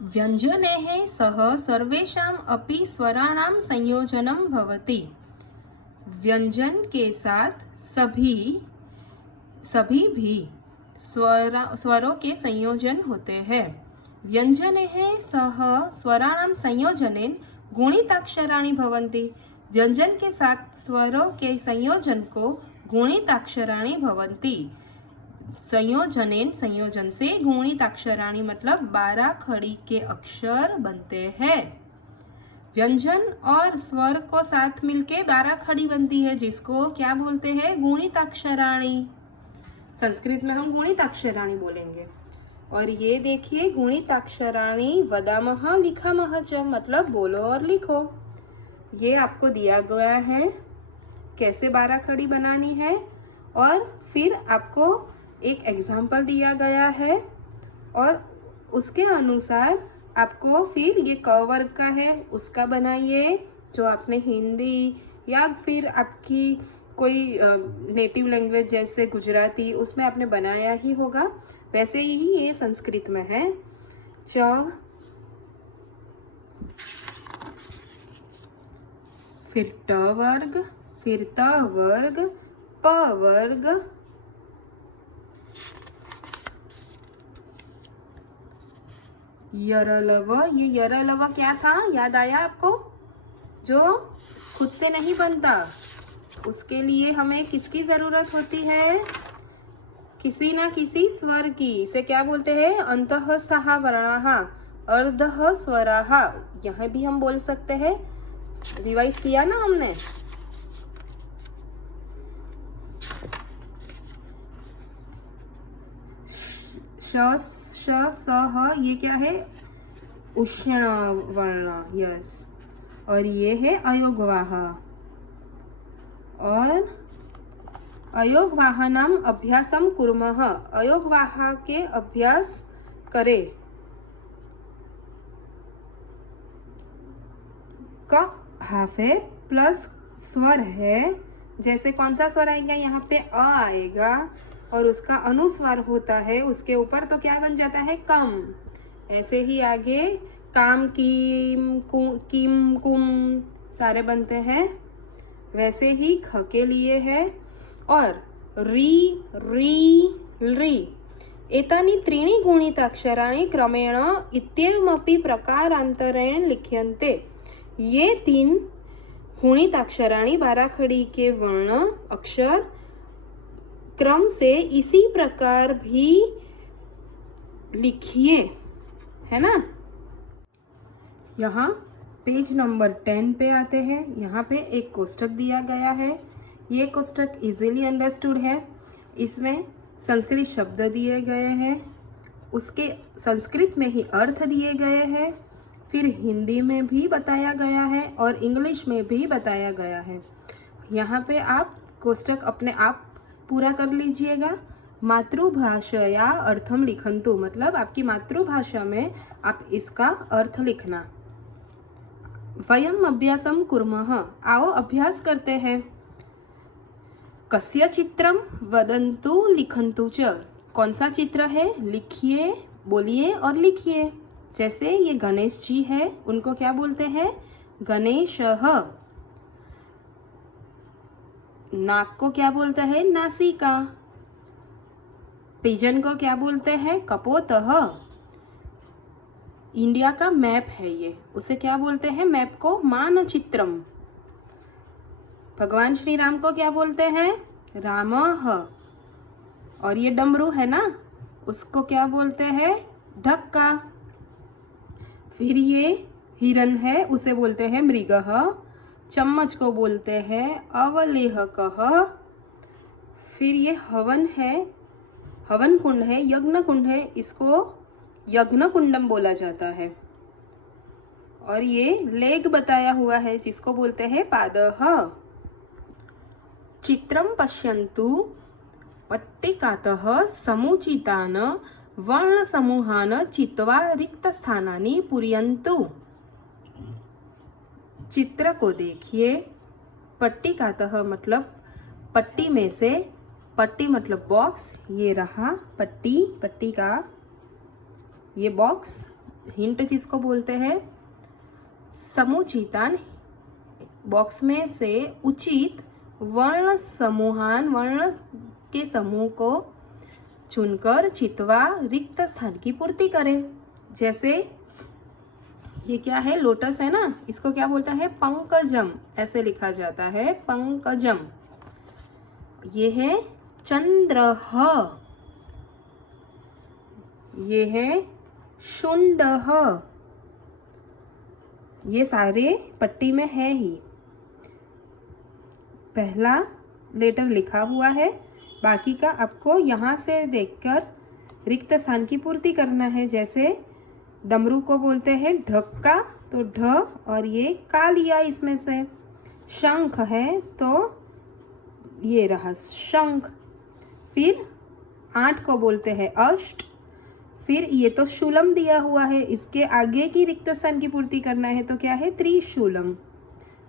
व्यञ्जनैः सह सर्वेषाम् अपि स्वराणां संयोजनं भवति। व्यंजन के साथ सभी भी स्वरों के संयोजन होते हैं। व्यञ्जनैः सह स्वराणां संयोजनेन गुणिताक्षराणि भवन्ति। व्यंजन के साथ स्वरों के संयोजन को गुणिताक्षराणि भवन्ति। संयोजन से गुणिताक्षराणि मतलब 12 खड़ी के अक्षर बनते हैं। व्यंजन और स्वर को साथ मिलके 12 खड़ी बनती है, जिसको क्या बोलते हैं? गुणिताक्षराणि। संस्कृत में हम गुणिताक्षराणि बोलेंगे। और ये देखिए, गुणिताक्षराणि वदामः लिखामः च, मतलब बोलो और लिखो। ये आपको दिया गया है कैसे 12 खड़ी बनानी है, और फिर आपको एक एग्जाम्पल दिया गया है और उसके अनुसार आपको फिर ये क वर्ग का है उसका बनाइए, जो आपने हिंदी या फिर आपकी कोई नेटिव लैंग्वेज जैसे गुजराती उसमें आपने बनाया ही होगा, वैसे ही ये संस्कृत में है। च, फिर ट वर्ग, फिर त वर्ग, प वर्ग, यरलव। ये यरलव क्या था, याद आया आपको? जो खुद से नहीं बनता, उसके लिए हमें किसकी जरूरत होती है? किसी ना किसी स्वर की। इसे क्या बोलते हैं? अंतःस्थः वर्णाः, अर्धः स्वराः। यह भी हम बोल सकते हैं, रिवाइज किया ना हमने। श, स, ह, ये क्या है? उष्ण वर्ण, यस। और ये है अयोगवाह। और अयोगवाहानाम अभ्यासम कुर्मः, अयोगवाह के अभ्यास करे। क हाफ है प्लस स्वर है, जैसे कौन सा स्वर आएगा? यहाँ पे अ आएगा और उसका अनुस्वार होता है उसके ऊपर, तो क्या बन जाता है? कम। ऐसे ही आगे काम, कीम, किम, कुम सारे बनते हैं, वैसे ही ख के लिए है। और री, री, री, एतानि त्रीणि गुणिताक्षराणि क्रमेण इत्येवमपि प्रकारांतरेण लिख्यन्ते। ये 3 गुणिताक्षराणि 12 खड़ी के वर्ण अक्षर क्रम से इसी प्रकार भी लिखिए, है ना। यहाँ पेज नंबर 10 पे आते हैं। यहाँ पे एक कोष्टक दिया गया है। ये कोष्टक इजीली अंडरस्टूड है। इसमें संस्कृत शब्द दिए गए हैं, उसके संस्कृत में ही अर्थ दिए गए हैं, फिर हिंदी में भी बताया गया है और इंग्लिश में भी बताया गया है। यहाँ पे आप कोष्टक अपने आप पूरा कर लीजिएगा। मातृभाषया अर्थम लिखन्तु, मतलब आपकी मातृभाषा में आप इसका अर्थ लिखना। वयम अभ्यासम कुर्मः, आओ अभ्यास करते हैं। कस्य चित्रम वदन्तु लिखन्तु च, कौन सा चित्र है? लिखिए, बोलिए और लिखिए। जैसे ये गणेश जी है, उनको क्या बोलते हैं? गणेशः। नाक को क्या बोलते हैं? नासिका। पिजन को क्या बोलते हैं? कपोतः। इंडिया का मैप है ये, उसे क्या बोलते हैं? मैप को मानचित्रम। भगवान श्री राम को क्या बोलते हैं? रामः। और ये डमरू है ना, उसको क्या बोलते हैं? ढक्का। फिर ये हिरन है, उसे बोलते हैं मृगः। चम्मच को बोलते हैं अवलेहकः। फिर ये हवन है, हवन कुंड है, यज्ञ कुंड है, इसको यज्ञ कुंडम बोला जाता है। और ये लेग बताया हुआ है, जिसको बोलते हैं पादः। चित्रम पश्यन्तु पट्टिकातः समुचितान् वर्ण समूहान् चित्वा रिक्त स्थानानि पूरयन्तु। चित्र को देखिए, पट्टिकातः मतलब पट्टी में से, पट्टी मतलब बॉक्स, ये रहा पट्टी, पट्टी का ये बॉक्स, हिंट जिसको बोलते हैं समुचितान, बॉक्स में से उचित वर्ण समूहान, वर्ण के समूह को चुनकर चितवा रिक्त स्थान की पूर्ति करें। जैसे ये क्या है, लोटस है ना, इसको क्या बोलता है, पंकजम, ऐसे लिखा जाता है पंकजम। ये है चंद्रः, ये है शुंडः, ये सारे पट्टी में है ही, पहला लेटर लिखा हुआ है, बाकी का आपको यहाँ से देखकर रिक्त स्थान की पूर्ति करना है। जैसे डमरू को बोलते हैं ढक्का, तो ढ और ये का लिया इसमें से। शंख है तो ये रहा शंख। फिर 8 को बोलते हैं अष्ट। फिर ये तो शूलम दिया हुआ है, इसके आगे की रिक्त स्थान की पूर्ति करना है तो क्या है, त्रिशूलम।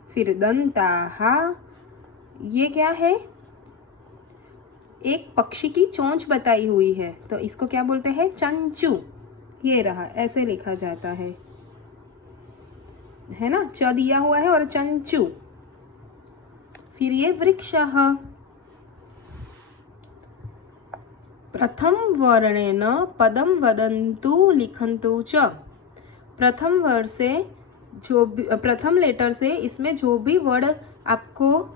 फिर दंताहा, ये क्या है, एक पक्षी की चोंच बताई हुई है तो इसको क्या बोलते हैं, चंचू। ये रहा, ऐसे लिखा जाता है ना, च दिया हुआ है और चंचू। फिर ये वृक्षः, प्रथम वर्णेन पदम वदन्तु लिखन्तु च। प्रथम वर्ड से जो भी, प्रथम लेटर से इसमें जो भी वर्ड आपको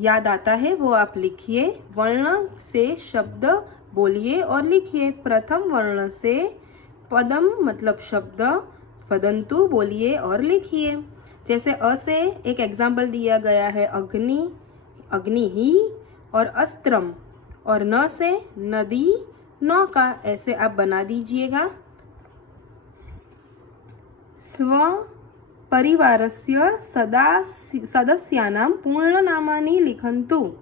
याद आता है वो आप लिखिए। वर्ण से शब्द बोलिए और लिखिए। प्रथम वर्ण से पदम मतलब शब्द, वदंतु बोलिए और लिखिए। जैसे अ से एक एग्जाम्पल दिया गया है अग्नि, अग्नि ही, और अस्त्रम, और न से नदी, नौका, ऐसे आप बना दीजिएगा। स्व परिवारस्य सदस्यानां पूर्णनामानि लिखन्तु।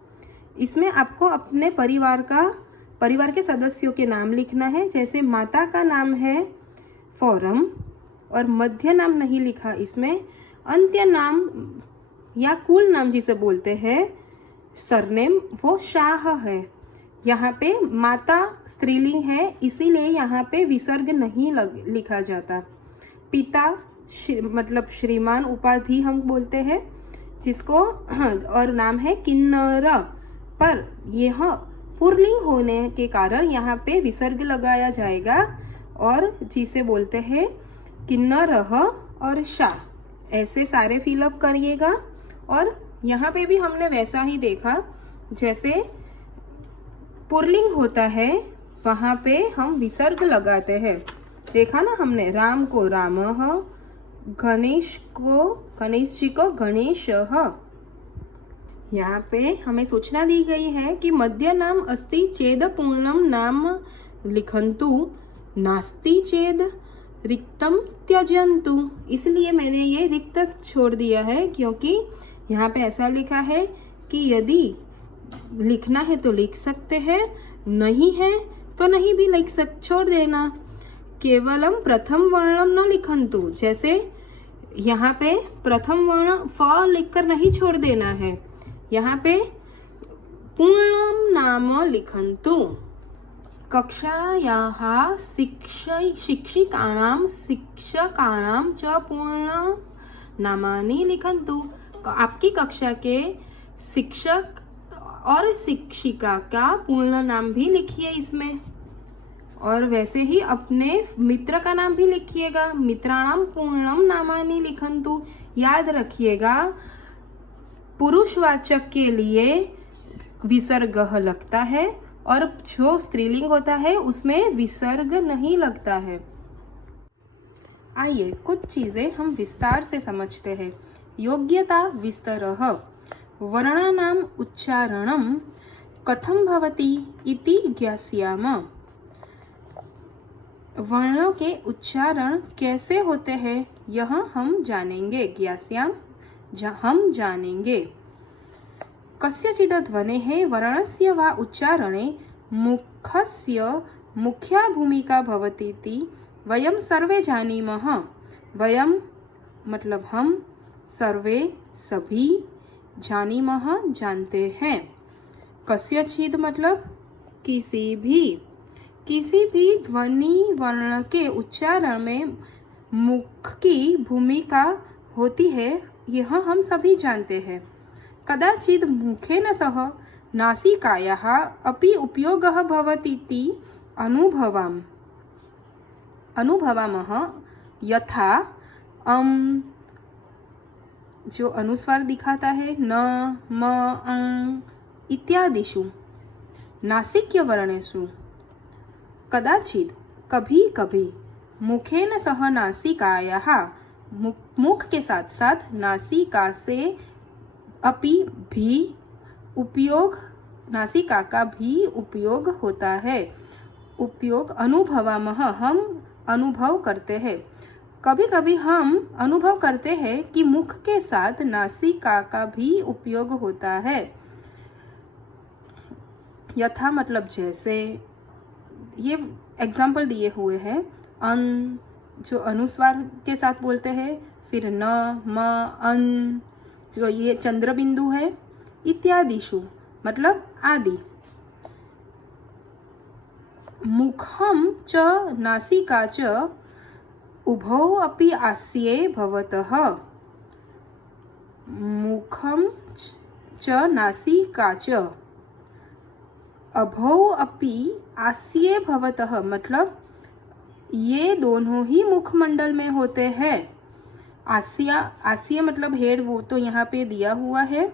इसमें आपको अपने परिवार के सदस्यों के नाम लिखना है। जैसे माता का नाम है फौरम और मध्य नाम नहीं लिखा इसमें, अंत्य नाम या कुल नाम जिसे बोलते हैं सरनेम, वो शाह है। यहाँ पे माता स्त्रीलिंग है इसीलिए यहाँ पे विसर्ग नहीं लिखा जाता। पिता मतलब श्रीमान उपाधि हम बोलते हैं जिसको, और नाम है किन्नर, पर यह पुल्लिंग होने के कारण यहाँ पे विसर्ग लगाया जाएगा और जिसे बोलते हैं किन्नरः और शाह। ऐसे सारे फिलअप करिएगा। और यहाँ पे भी हमने वैसा ही देखा, जैसे पुल्लिंग होता है वहाँ पे हम विसर्ग लगाते हैं, देखा ना हमने। राम को रामः, गणेश जी को गणेशः। यहाँ पे हमें सूचना दी गई है कि मध्य नाम अस्ति चेद पूर्णम नाम लिखन्तु, नास्ति चेद रिक्तम त्यजन्तु। इसलिए मैंने ये रिक्त छोड़ दिया है क्योंकि यहाँ पे ऐसा लिखा है कि यदि लिखना है तो लिख सकते हैं, नहीं है तो नहीं भी छोड़ देना। केवलम प्रथम वर्णम न लिखन्तु, जैसे यहाँ पे प्रथम वर्ण फ लिखकर नहीं छोड़ देना है, यहाँ पे पूर्णम नाम लिखन्तु। कक्षायाः शिक्षकाणां च पूर्ण नामानि लिखन्तु। आपकी कक्षा के शिक्षक और शिक्षिका का पूर्ण नाम भी लिखिए इसमें। और वैसे ही अपने मित्र का नाम भी लिखिएगा। मित्राणाम पूर्णम नामानि लिखन्तु। याद रखिएगा पुरुषवाचक के लिए विसर्ग लगता है और जो स्त्रीलिंग होता है उसमें विसर्ग नहीं लगता है। आइए कुछ चीजें हम विस्तार से समझते हैं। योग्यता विस्तरः। वर्णानाम् उच्चारणं कथं भवति इति ज्ञास्याम। वर्णों के उच्चारण कैसे होते हैं यह हम जानेंगे। ज्ञास्याम हम जानेंगे। कस्यचित् ध्वनेः वर्णस्य वा उच्चारणे मुखस्य मुख्या भूमिका भवतीति वयं सर्वे जानीमः। वयं मतलब हम, सर्वे सभी, जानीमः जानते हैं। कस्यचित् मतलब किसी भी ध्वनि वर्ण के उच्चारण में मुख की भूमिका होती है यह हम सभी जानते हैं। कदाचित् मुखेन सह नासिकायाः अपि उपयोगः भवतीति अनुभवामः। यथा जो अनुस्वार दिखाता है न, म, अं इत्यादिषु नासिक्यवर्णेषु। कदाचित् कभी कभी मुखेन सह नासिकायाः मुख के साथ साथ नासिका से अपि भी उपयोग, नासिका का भी उपयोग होता है। उपयोग अनुभवामः हम अनुभव करते हैं। कभी कभी हम अनुभव करते हैं कि मुख के साथ नासिका का भी उपयोग होता है। यथा मतलब जैसे, ये एग्जाम्पल दिए हुए हैं। अन जो अनुस्वार के साथ बोलते हैं, फिर न, म, अन जो ये चंद्र बिंदु है, इत्यादिषु मतलब आदि। मुखम च नासिका च उभौ अपि आस्ये भवतः। मुखम च नासिका च अभौ अपि आस्ये भवतः मतलब ये दोनों ही मुखमंडल में होते हैं। आस्य मतलब हेड, वो तो यहाँ पे दिया हुआ है।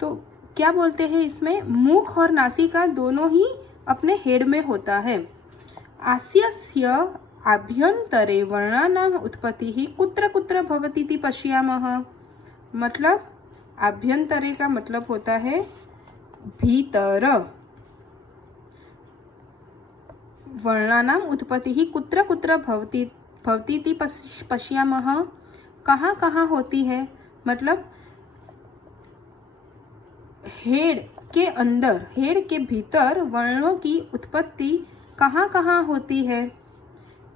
तो क्या बोलते हैं इसमें, मुख और नासिका दोनों ही अपने हेड में होता है। आस्यस्य आभ्यन्तरे वर्णानाम् उत्पत्तिः कुत्र कुत्र भवतीति पश्यामः। मतलब आभ्यन्तरे का मतलब होता है भीतर। वर्णानाम् उत्पत्तिः कुत्र कुत्र भवतीति पश्यामः कहाँ कहाँ होती है, मतलब हेड के अंदर, हेड के भीतर वर्णों की उत्पत्ति कहाँ कहाँ होती है।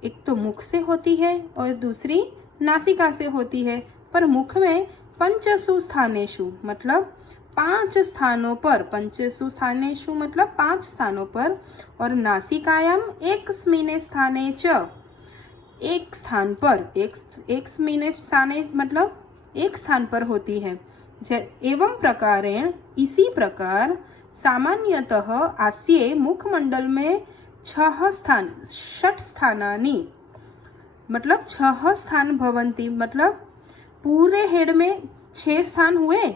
एक तो मुख से होती है और दूसरी नासिका से होती है। पर मुख में पंचसु स्थानेषु मतलब 5 स्थानों पर, पंचसु स्थानेषु मतलब 5 स्थानों पर, और नासिकायाम एकस्मिने स्थाने च एक स्थान पर, एकस्मिने स्थाने मतलब एक स्थान पर होती है। एवं प्रकारेण इसी प्रकार सामान्यतः आस्ये मुखमंडल में 6 स्थानानि मतलब 6 स्थान भवन्ति, मतलब पूरे हेड में 6 स्थान हुए,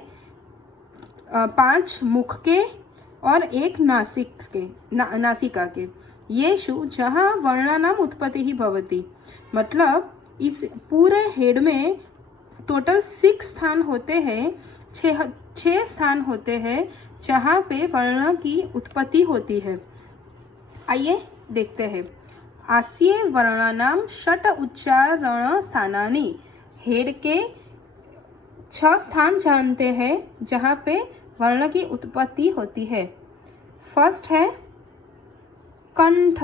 5 मुख के और 1 नासिका के। येषु जहाँ वर्णानाम उत्पत्ति ही भवति मतलब इस पूरे हेड में टोटल 6 स्थान होते हैं, 6 स्थान होते हैं जहाँ पे वर्ण की उत्पत्ति होती है। आइए देखते हैं। आस्ये वर्णानाम 6 उच्चारण स्थानानि, हेड के 6 स्थान जानते हैं जहाँ पे वर्ण की उत्पत्ति होती है। फर्स्ट है कंठ।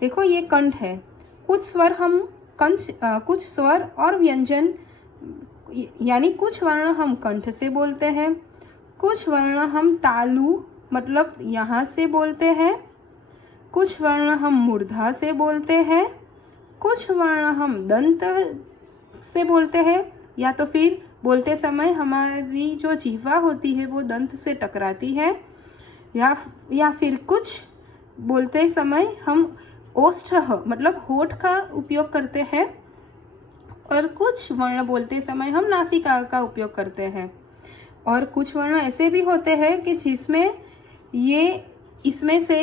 देखो ये कंठ है। कुछ स्वर और व्यंजन यानी कुछ वर्ण हम कंठ से बोलते हैं, कुछ वर्ण हम तालु मतलब यहाँ से बोलते हैं, कुछ वर्ण हम मूर्धा से बोलते हैं, कुछ वर्ण हम दंत से बोलते हैं, या तो फिर बोलते समय हमारी जो जिह्वा होती है वो दंत से टकराती है, या फिर कुछ बोलते समय हम ओष्ठ मतलब होठ का उपयोग करते हैं, और कुछ वर्ण बोलते समय हम नासिका का उपयोग करते हैं। और कुछ वर्ण ऐसे भी होते हैं कि जिसमें इसमें से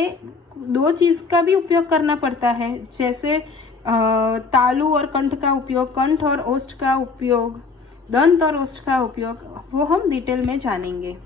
2 चीज़ का भी उपयोग करना पड़ता है, जैसे तालु और कंठ का उपयोग, कंठ और ओष्ठ का उपयोग, दंत और ओष्ठ का उपयोग, वो हम डिटेल में जानेंगे।